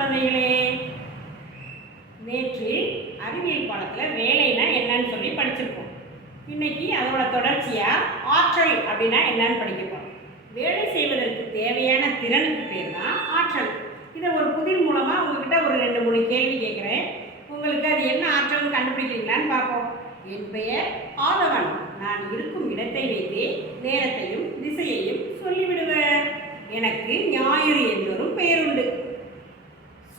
குழந்தைகளே, நேற்று அறிவியல் பாடத்தில் வேலைனா என்னன்னு சொல்லி படிச்சிருக்கோம். இன்னைக்கு அதோட தொடர்ச்சியாக ஆற்றல் அப்படின்னா என்னன்னு படிக்கிறோம். வேலை செய்வதற்கு தேவையான திறனுக்கு பேர் தான் ஆற்றல். இதை ஒரு புதிர் மூலமாக உங்ககிட்ட ஒரு 2-3 கேள்வி கேட்குறேன். உங்களுக்கு அது என்ன ஆற்றல்னு கண்டுபிடிக்கிறீங்களான்னு பார்ப்போம். என் பெயர் ஆதவன். நான் இருக்கும் இடத்தை வைத்து நேரத்தையும் திசையையும் சொல்லிவிடுவேன். எனக்கு ஞாயிறு என்றொரும் பெயருண்டு.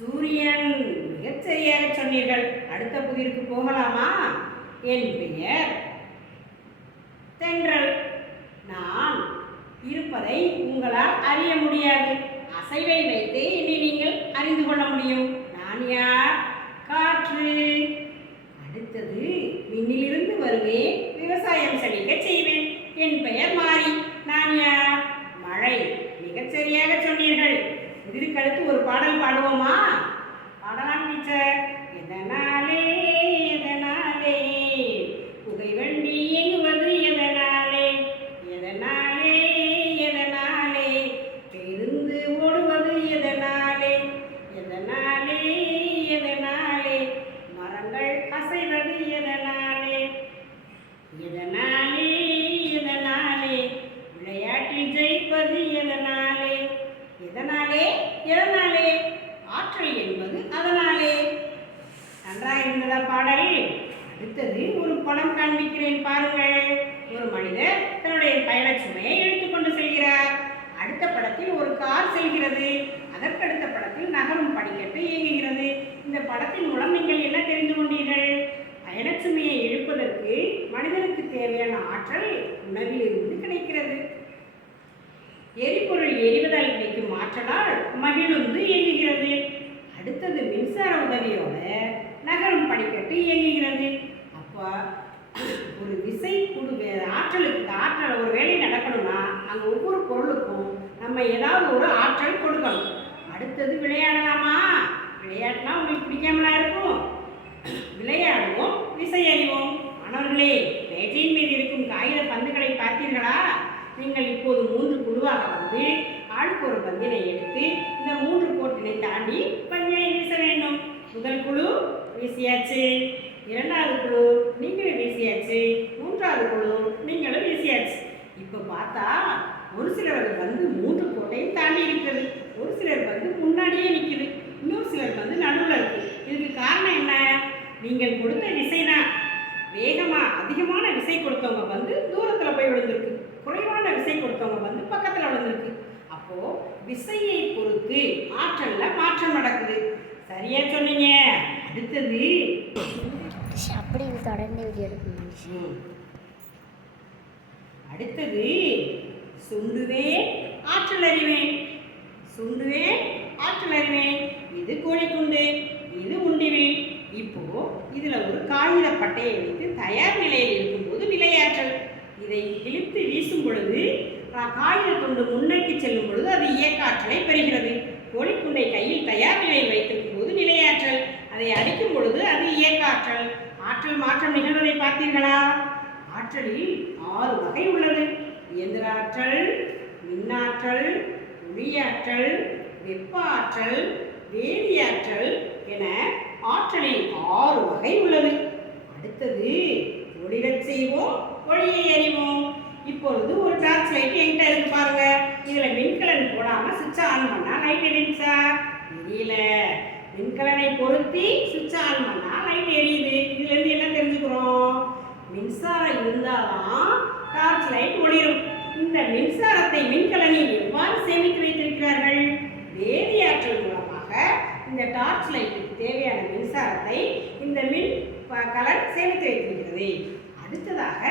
சூரியன். மிகச்சரியாக சொன்னீர்கள். அடுத்த புதிருக்கு போகலாமா? என் பெயர் தென்றல். நான் இருப்பதை உங்களால் அறிய முடியாது. அசைவை வைத்து என்னை நீங்கள் அறிந்து கொள்ள முடியும். நான் யார்? காற்று. அடுத்தது விண்ணிலிருந்து வருவேன், விவசாயம் செழிக்க செய்வேன். என் பெயர் மாறி. நான் யார்? மழை. மிகச்சரியாக சொன்னீர்கள். இதற்கு அடுத்து ஒரு பாடல் பாடுவோமா? பாடலாம் டீச்சர். எதனாலே எதனாலே புகை வண்டி இயங்குவது எதனாலே? எதனாலே எதனாலே பேருந்து ஓடுவது எதனாலே? எதனாலே எதனாலே மரங்கள் அசைவது எதனாலே? எதனாலே எதனாலே விளையாட்டில் ஜெயிப்பது எதனாலே? எதனாலே எதனாலே ஆற்றல் என்பது அதனாலே. நன்றாக இருந்ததா பாடல்? அடுத்தது ஒரு படம் காண்பிக்கிறேன் பாருங்கள். ஒரு மனிதர் தன்னுடைய பயணச் சுமையை எடுத்துக்கொண்டு செல்கிறார். அடுத்த படத்தில் ஒரு கார் செல்கிறது. அதற்கடுத்த படத்தில் நகரும் படிக்கட்டு இயங்குகிறது. இந்த படத்தின் மூலம் நீங்கள் என்ன தெரிந்து கொண்டீர்கள்? பயணச் சுமையை இழுப்பதற்கு மனிதனுக்கு தேவையான ஆற்றல் உணவிலிருந்து கிடைக்கிறது. எரிபொருள் எரிவதால் கிடைக்கும் ஆற்றலால் மகிழுந்து இயங்குகிறது. அடுத்தது மின்சார உதவியோட நகரும் படிக்கட்டு இயங்குகிறது. அப்போ ஒரு விசை ஆற்றல் ஒரு வேலை நடக்கணும்னா அங்கே ஒவ்வொரு பொருளுக்கும் நம்ம ஏதாவது ஒரு ஆற்றல் கொடுக்கணும். அடுத்தது விளையாடலாமா? விளையாட்டுனா உங்களுக்கு பிடிக்காமலா இருக்கும். விளையாடுவோம், விசை அறிவோம். மாணவர்களே, மேஜையின் மீது இருக்கும் காகித பந்துகளை பார்த்தீர்களா? நீங்கள் இப்போது 3 குழுவாக வந்து ஆளுக்கு ஒரு பந்தினை எடுத்து இந்த 3 கோட்டினை தாண்டி பந்தினை வீச வேண்டும். முதல் குழு வீசியாச்சு, 2வது குழு நீங்களும் வீசியாச்சு, 3வது குழு நீங்களும் வீசியாச்சு. இப்போ பார்த்தா ஒரு சிலர் வந்து 3 கோட்டையும் தாண்டி இருக்கிறது. ஒரு சிலர் வந்து முன்னாடியே நிற்குது. இன்னொரு சிலர் வந்து நடுவில் இருக்குது. இதுக்கு காரணம் என்ன? நீங்கள் கொடுத்த விசை தான். அதிகமான விசை கொடுத்தவங்க வந்து தூரத்தில் போய் விழுந்திருக்கு. குறைவான விசை கொடுத்தவங்க வந்து பக்கத்தில் விழுந்திருக்கு. அப்போ விசையை பொறுத்து ஆற்றல்ல மாற்றம் நடக்குது. சரியா சொன்னீங்க. அடுத்தது அப்படி தொடர்ந்து வீடியோ எடுக்கணும். அடுத்தது சுண்டுவேன் ஆற்றல் அறிவேன். சுண்டுவேன் ஆற்றல் அறிவேன். இது கோழிக்குண்டு, இது உண்டிவில். இப்போ இதுல ஒரு காகித பட்டையை வைத்து தயார் நிலையில் இருக்கும்போது நிலையாற்றல். இதை இழுத்து வீசும் பொழுது காகித துண்டு முன்னோக்கி செல்லும் பொழுது அது இயக்க ஆற்றலை பெறுகிறது. கோழிக்குண்டை கையில் தயார் நிலையில் வைத்திருக்கும் போது நிலையாற்றல். அதை அடிக்கும் பொழுது அது இயக்க ஆற்றல். ஆற்றல் மாற்றம் நிகழ்வதை பார்த்தீர்களா? ஆற்றலில் 6 வகை உள்ளது. இயந்திர ஆற்றல், மின்னாற்றல், ஒளியாற்றல், வெப்ப ஆற்றல், வேதியாற்றல் என ஆற்றலில் 6 வகை உள்ளது. அடுத்தது ஒளிரச் செய்வோம், ஒளியை அறிவோம். இப்பொழுது ஒரு டார்ச் லைட் என்கிட்ட இருக்கு பாருங்க. இதுல மின்கலன் போடாம சுவிட்ச் ஆன் பண்ணா லைட் எரியுச்சா? எரியல. மின்கலனை பொருத்தி சுவிட்ச் ஆன் பண்ணா லைட் எரியுது. இதுல இருந்து என்ன தெரிஞ்சுக்கிறோம்? மின்சாரம் இருந்தால்தான் டார்ச் லைட் ஒளிரும். இந்த மின்சாரத்தை மின்கலனில் எவ்வாறு சேமித்து வைத்திருக்கிறார்கள்? வேதியாற்றல் மூலமாக இந்த டார்ச் லைட்டுக்கு தேவையான மின்சாரத்தை இந்த மின் கலன் சேமித்து வைத்திருக்கிறது. அடுத்ததாக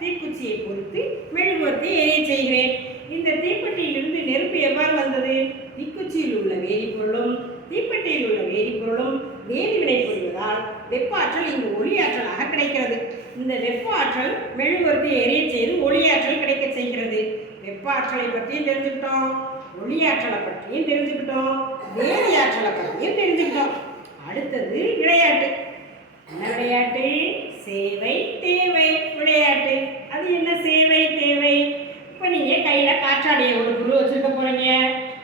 தீக்குச்சியை பொறுத்து மெழுகுவர்த்தியை எரிய செய்கிறேன். இந்த தீப்பெட்டியிலிருந்து நெருப்பு எவ்வாறு வந்தது? தீக்குச்சியில் உள்ள வேதிப்பொருளும் தீப்பெட்டியில் உள்ள வேதிப்பொருளும் வேதிவினை புரிவதால் வெப்ப ஆற்றல் இங்கு ஒளியாற்றலாக கிடைக்கிறது. இந்த வெப்ப ஆற்றல் மெழுகுவர்த்தியை எரிய செய்து ஒளியாற்றல் கிடைக்க செய்கிறது. வெப்ப ஆற்றலை பற்றியும் தெரிஞ்சுக்கிட்டோம், ஒளியாற்றலை பற்றியும் தெரிஞ்சுக்கிட்டோம், வேதியாற்றலை பற்றியும் தெரிஞ்சுக்கிட்டோம். அடுத்தது விளையாட்டு. என்ன விளையாட்டு? சேவை தேவை விளையாட்டு. அது என்ன சேவை தேவை? இப்போ நீங்கள் கையில் காற்றாடியை ஒரு குழு வச்சுருக்க போகிறீங்க.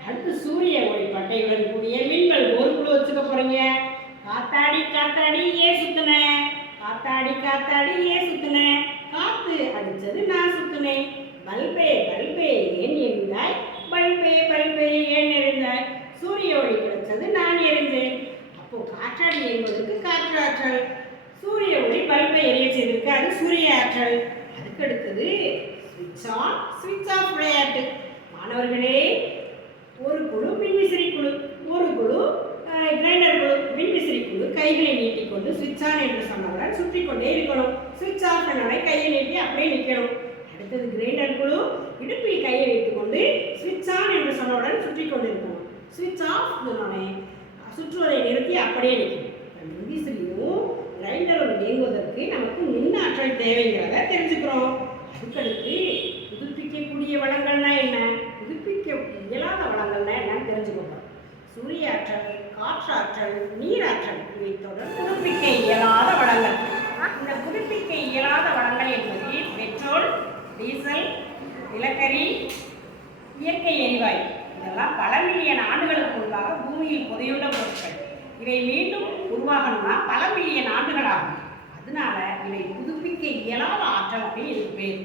அடுத்து சூரிய ஒளி பட்டையுடன் கூடிய மின்கள் ஒரு குழு காத்தாடி ஏன் சுத்துன, காத்தாடி காத்தாடி ஏன் சுத்துன, காத்து அடிச்சது நான் சுத்துனேன். பல்பே பல்பே ஏன் எரிந்தாய், பல்பே பல்பே ஏன் எரிந்தாய், சூரிய ஒளி கிடைச்சது நான் எரிந்தேன். அப்போ காற்றாடி என்பதற்கு காற்று ஆற்றல், சூரிய ஒளி பல்பை எரிய செய்திருக்கு, அது சூரிய ஆற்றல். அதுக்கடுத்தது ஸ்விட்ச் ஆன் ஸ்விட்ச் ஆஃப் விளையாட்டு. மாணவர்களே, ஒரு குழு மின்விசிறி குழு, ஒரு குழு கிரைண்டர் குழு. மின்விசிறி குழு கைகளை நீட்டிக்கொண்டு ஸ்விட்ச் ஆன் என்று சொன்னவுடன் சுற்றி கொண்டே இருக்கணும். ஸ்விட்ச் ஆஃப் என்னோட கையை நீட்டி அப்படியே நிற்கணும். அடுத்தது கிரைண்டர் குழு இடுப்பில் கையை வைத்துக்கொண்டு ஸ்விட்ச் ஆன் என்று சொன்னவுடன் சுற்றி கொண்டு இருக்கணும். ஸ்விட்ச் ஆஃப் சொன்னோடனே சுற்றுவதை நிறுத்தி அப்படியே நிற்கணும். மின்விசிறியும் கிரைண்டரும் இயங்குவதற்கு நமக்கு மின் ஆற்றல் தேவைங்கிறத தெரிஞ்சுக்கிறோம். அதுக்கடுத்து புதுப்பிக்கக்கூடிய வளங்கள்னா என்ன, புதுப்பிக்க இயலாத வளங்கள்னா என்னன்னு தெரிஞ்சுக்கணும். சூரிய ஆற்றல், காற்றாற்றல், நீராற்றல் இவை தொடர் புதுப்பிக்க இயலாத வளங்கள். இந்த புதுப்பிக்க இயலாத வளங்கள் என்பது பெட்ரோல், டீசல், நிலக்கரி, இயற்கை எரிவாயு. இதெல்லாம் பல மில்லியன் ஆண்டுகளுக்கு முன்பாக பூமியில் புதையுள்ள பொருட்கள். இவை மீண்டும் உருவாகணும்னா பல மில்லியன் ஆண்டுகள் ஆகும். அதனால இவை புதுப்பிக்க இயலாத ஆற்றல் அப்படின்னு இதுக்கு பேர்.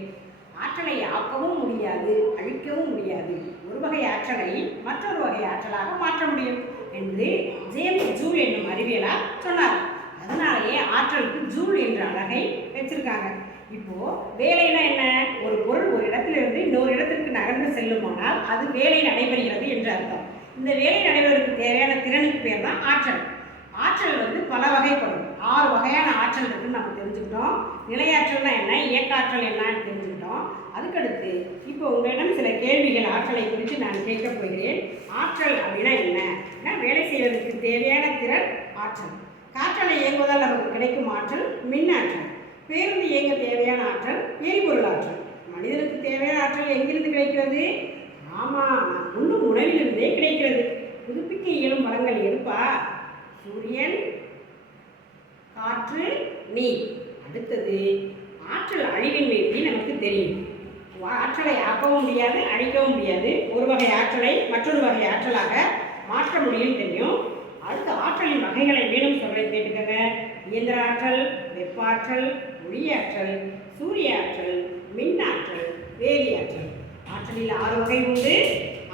ஆற்றலை ஆக்கவும் முடியாது, அழிக்கவும் முடியாது. ஒரு வகை ஆற்றலை மற்றொரு வகை ஆற்றலாக மாற்ற முடியும் என்று ஜேம்ஸ் ஜூல் என்னும் அறிவியலார் சொன்னார். அதனாலேயே ஆற்றலுக்கு ஜூல் என்ற அழகை வச்சிருக்காங்க. இப்போ வேலைனா என்ன, ஒரு பொருள் ஒரு இடத்திலிருந்து இன்னொரு இடத்திற்கு நகர்ந்து செல்லுமானால் அது வேலை நடைபெறுகிறது என்று அர்த்தம். இந்த வேலை நடைபெறுவதற்கு தேவையான திறனுக்கு பேர் தான் ஆற்றல். ஆற்றல் பல வகைப்படும். 6 வகையான ஆற்றல் இருக்குன்னு நம்ம தெரிஞ்சுக்கிட்டோம். நிலையாற்றல்னா என்ன, இயக்காற்றல் என்னன்னு தெரிஞ்சுக்கிட்டோம். அதுக்கடுத்து இப்போ உங்களிடம் சில கேள்விகள் ஆற்றலை குறித்து நான் கேட்கப் போகிறேன். ஆற்றல் அப்படின்னா என்ன, வேலை செய்வதற்கு தேவையான திறன் ஆற்றல். காற்றலை இயங்குவதால் நமக்கு கிடைக்கும் ஆற்றல் மின் ஆற்றல். பேருந்து இயங்க தேவையான ஆற்றல் எரிபொருள் ஆற்றல். மனிதனுக்கு தேவையான ஆற்றல் எங்கிருந்து கிடைக்கிறது, ஆமாம், உண்ணும் உணவிலிருந்தே கிடைக்கிறது. புதுப்பிக்க இயலும் வளங்கள் எதுப்பா, சூரியன், காற்று, நீர். அடுத்தது ஆற்றல் அழிவின்மை பற்றி நமக்கு தெரியும். ஆற்றலை ஆக்கவும் முடியாது, அழிக்கவும் முடியாது. ஒரு வகை ஆற்றலை மற்றொரு வகை ஆற்றலாக மாற்ற முடியும் தெரியும். அடுத்த ஆற்றலின் வகைகளை மேலும் சொல்ல கேட்டுக்கங்க. இயந்திர ஆற்றல், வெப்பாற்றல், ஒளியாற்றல், சூரிய ஆற்றல், மின் ஆற்றல், வேதி ஆற்றல். ஆற்றலில் 6 வகை உண்டு.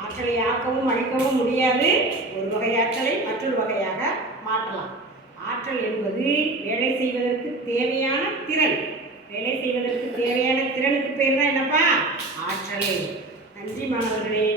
ஆற்றலை ஆக்கவும் அழிக்கவும் முடியாது. ஒரு வகை ஆற்றலை மற்றொரு வகையாக மாற்றலாம். ஆற்றல் என்பது வேலை செய்வதற்கு தேவையான திறன். வேலை செய்வதற்கு தேவையான திறனுக்கு பேர் தான் என்னப்பா, ஆற்றல். நன்றி மாணவர்களே.